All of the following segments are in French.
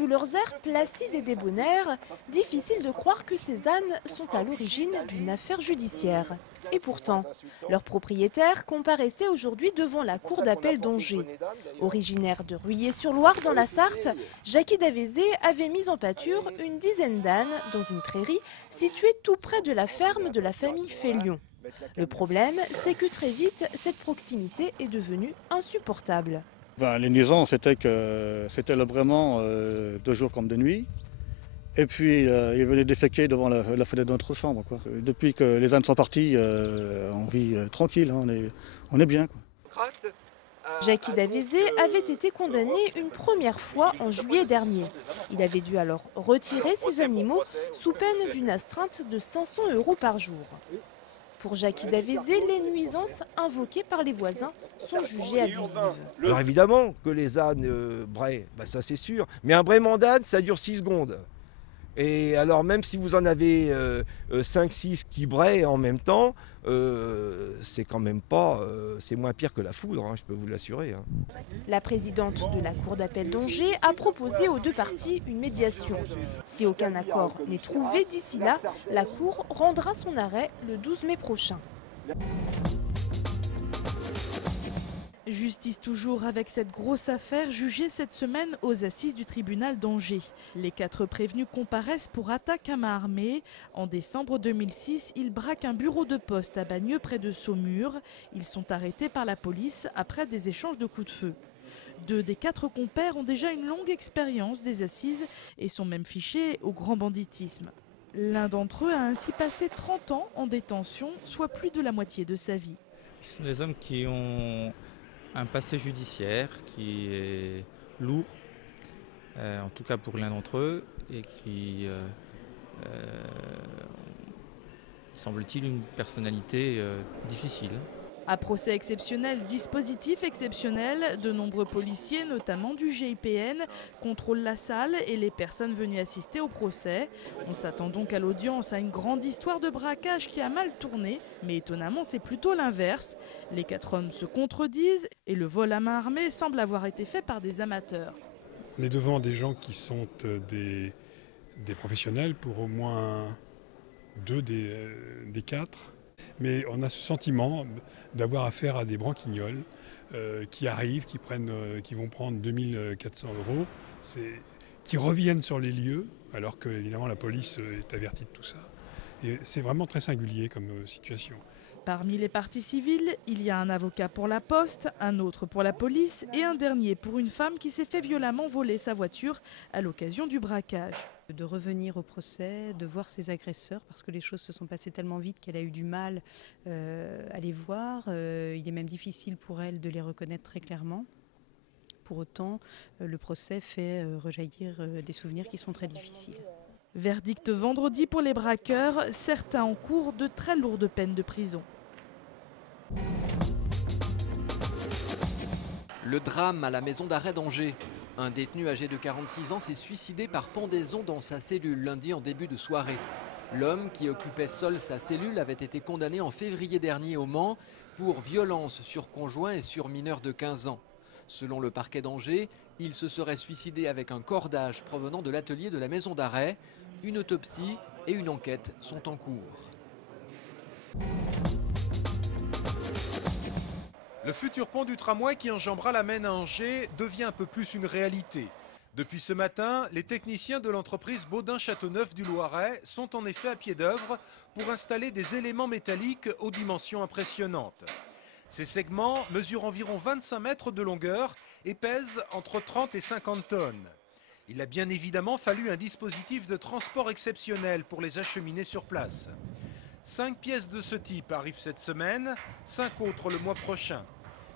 Sous leurs airs placides et débonnaires, difficile de croire que ces ânes sont à l'origine d'une affaire judiciaire. Et pourtant, leurs propriétaires comparaissaient aujourd'hui devant la cour d'appel d'Angers. Originaire de Ruillé-sur-Loire dans la Sarthe, Jackie Davézé avait mis en pâture une dizaine d'ânes dans une prairie située tout près de la ferme de la famille Félion. Le problème, c'est que très vite, cette proximité est devenue insupportable. Les nuisances, c'était que c'était là vraiment de jour comme de nuit. Et puis, ils venaient déféquer devant la fenêtre de notre chambre, quoi. Depuis que les ânes sont partis, on vit tranquille, hein, on est bien, quoi. Jackie Davézé avait été condamné une première fois en juillet dernier. Il avait dû alors retirer ses animaux sous peine d'une astreinte de 500 € par jour. Pour Jackie Davézé, les nuisances invoquées par les voisins sont jugées abusives. Alors évidemment que les ânes braient, ça c'est sûr, mais un braiement d'âne ça dure 6 secondes. Et alors même si vous en avez 5-6 qui braient en même temps, c'est quand même pas, c'est moins pire que la foudre, hein, je peux vous l'assurer. Hein. La présidente de la cour d'appel d'Angers a proposé aux deux parties une médiation. Si aucun accord n'est trouvé d'ici là, la cour rendra son arrêt le 12 mai prochain. Justice toujours avec cette grosse affaire jugée cette semaine aux assises du tribunal d'Angers. Les 4 prévenus comparaissent pour attaque à main armée. En décembre 2006, ils braquent un bureau de poste à Bagneux près de Saumur. Ils sont arrêtés par la police après des échanges de coups de feu. 2 des 4 compères ont déjà une longue expérience des assises et sont même fichés au grand banditisme. L'un d'entre eux a ainsi passé 30 ans en détention, soit plus de la moitié de sa vie. Ce sont des hommes qui ont un passé judiciaire qui est lourd, en tout cas pour l'un d'entre eux, et qui semble-t-il une personnalité difficile. À procès exceptionnel, dispositif exceptionnel, de nombreux policiers, notamment du GIPN, contrôlent la salle et les personnes venues assister au procès. On s'attend donc à l'audience à une grande histoire de braquage qui a mal tourné, mais étonnamment c'est plutôt l'inverse. Les 4 hommes se contredisent et le vol à main armée semble avoir été fait par des amateurs. On est devant des gens qui sont des professionnels pour au moins 2 des 4. Mais on a ce sentiment d'avoir affaire à des branquignoles qui arrivent, qui vont prendre 2400 €, qui reviennent sur les lieux, alors que évidemment la police est avertie de tout ça. Et c'est vraiment très singulier comme situation. Parmi les parties civiles, il y a un avocat pour la poste, un autre pour la police et un dernier pour une femme qui s'est fait violemment voler sa voiture à l'occasion du braquage. De revenir au procès, de voir ses agresseurs, parce que les choses se sont passées tellement vite qu'elle a eu du mal à les voir. Il est même difficile pour elle de les reconnaître très clairement. Pour autant, le procès fait rejaillir des souvenirs qui sont très difficiles. Verdict vendredi pour les braqueurs, certains encourent de très lourdes peines de prison. Le drame à la maison d'arrêt d'Angers. Un détenu âgé de 46 ans s'est suicidé par pendaison dans sa cellule lundi en début de soirée. L'homme qui occupait seul sa cellule avait été condamné en février dernier au Mans pour violence sur conjoint et sur mineur de 15 ans. Selon le parquet d'Angers, il se serait suicidé avec un cordage provenant de l'atelier de la maison d'arrêt. Une autopsie et une enquête sont en cours. Le futur pont du tramway qui enjambera la Maine à Angers devient un peu plus une réalité. Depuis ce matin, les techniciens de l'entreprise Baudin-Châteauneuf du Loiret sont en effet à pied d'œuvre pour installer des éléments métalliques aux dimensions impressionnantes. Ces segments mesurent environ 25 mètres de longueur et pèsent entre 30 et 50 tonnes. Il a bien évidemment fallu un dispositif de transport exceptionnel pour les acheminer sur place. 5 pièces de ce type arrivent cette semaine, 5 autres le mois prochain.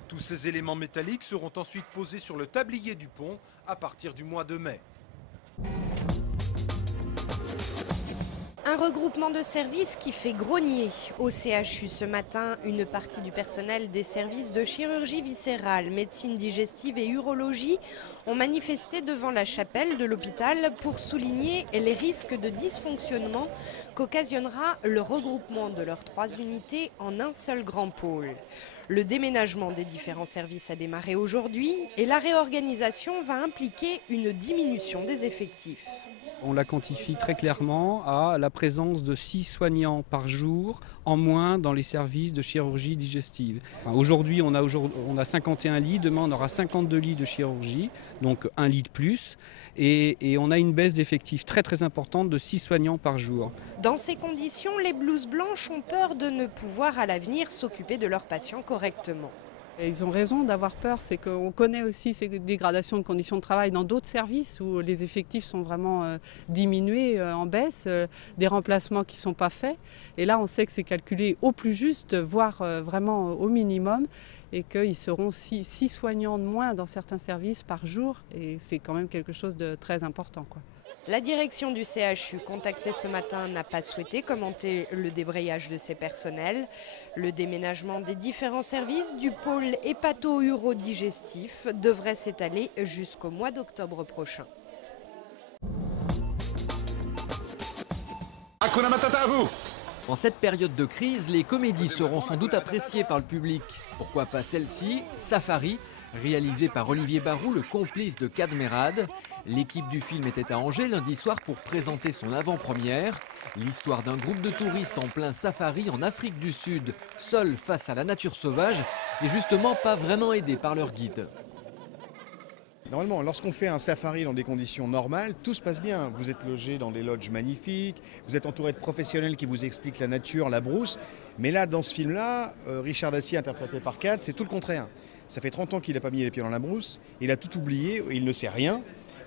Tous ces éléments métalliques seront ensuite posés sur le tablier du pont à partir du mois de mai. Un regroupement de services qui fait grogner. Au CHU ce matin, une partie du personnel des services de chirurgie viscérale, médecine digestive et urologie ont manifesté devant la chapelle de l'hôpital pour souligner les risques de dysfonctionnement qu'occasionnera le regroupement de leurs 3 unités en un seul grand pôle. Le déménagement des différents services a démarré aujourd'hui et la réorganisation va impliquer une diminution des effectifs. On la quantifie très clairement à la présence de 6 soignants par jour en moins dans les services de chirurgie digestive. Aujourd'hui, on a 51 lits, demain on aura 52 lits de chirurgie, donc un lit de plus. Et on a une baisse d'effectifs très très importante de 6 soignants par jour. Dans ces conditions, les blouses blanches ont peur de ne pouvoir à l'avenir s'occuper de leurs patients correctement. Et ils ont raison d'avoir peur, c'est qu'on connaît aussi ces dégradations de conditions de travail dans d'autres services où les effectifs sont vraiment diminués, en baisse, des remplacements qui ne sont pas faits. Et là, on sait que c'est calculé au plus juste, voire vraiment au minimum, et qu'ils seront 6 soignants de moins dans certains services par jour. Et c'est quand même quelque chose de très important, quoi. La direction du CHU, contactée ce matin, n'a pas souhaité commenter le débrayage de ses personnels. Le déménagement des différents services du pôle hépato-urodigestif devrait s'étaler jusqu'au mois d'octobre prochain. Hakuna Matata à vous! En cette période de crise, les comédies seront sans doute appréciées par le public. Pourquoi pas celle-ci, Safari, réalisée par Olivier Barou, le complice de Cadmerade. L'équipe du film était à Angers lundi soir pour présenter son avant-première. L'histoire d'un groupe de touristes en plein safari en Afrique du Sud, seuls face à la nature sauvage, et justement pas vraiment aidés par leur guide. Normalement, lorsqu'on fait un safari dans des conditions normales, tout se passe bien. Vous êtes logé dans des lodges magnifiques, vous êtes entouré de professionnels qui vous expliquent la nature, la brousse. Mais là, dans ce film-là, Richard Dacier, interprété par Cad, c'est tout le contraire. Ça fait 30 ans qu'il n'a pas mis les pieds dans la brousse, il a tout oublié, il ne sait rien.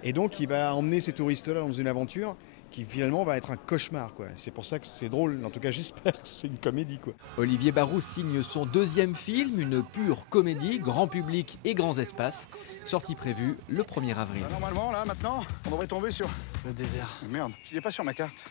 Et donc, il va emmener ces touristes-là dans une aventure qui finalement va être un cauchemar, quoi. C'est pour ça que c'est drôle. En tout cas, j'espère que c'est une comédie, quoi. Olivier Barou signe son 2e film, une pure comédie, grand public et grands espaces. Sortie prévue le 1er avril. Normalement, là, maintenant, on devrait tomber sur le désert. Merde, il n'est pas sur ma carte.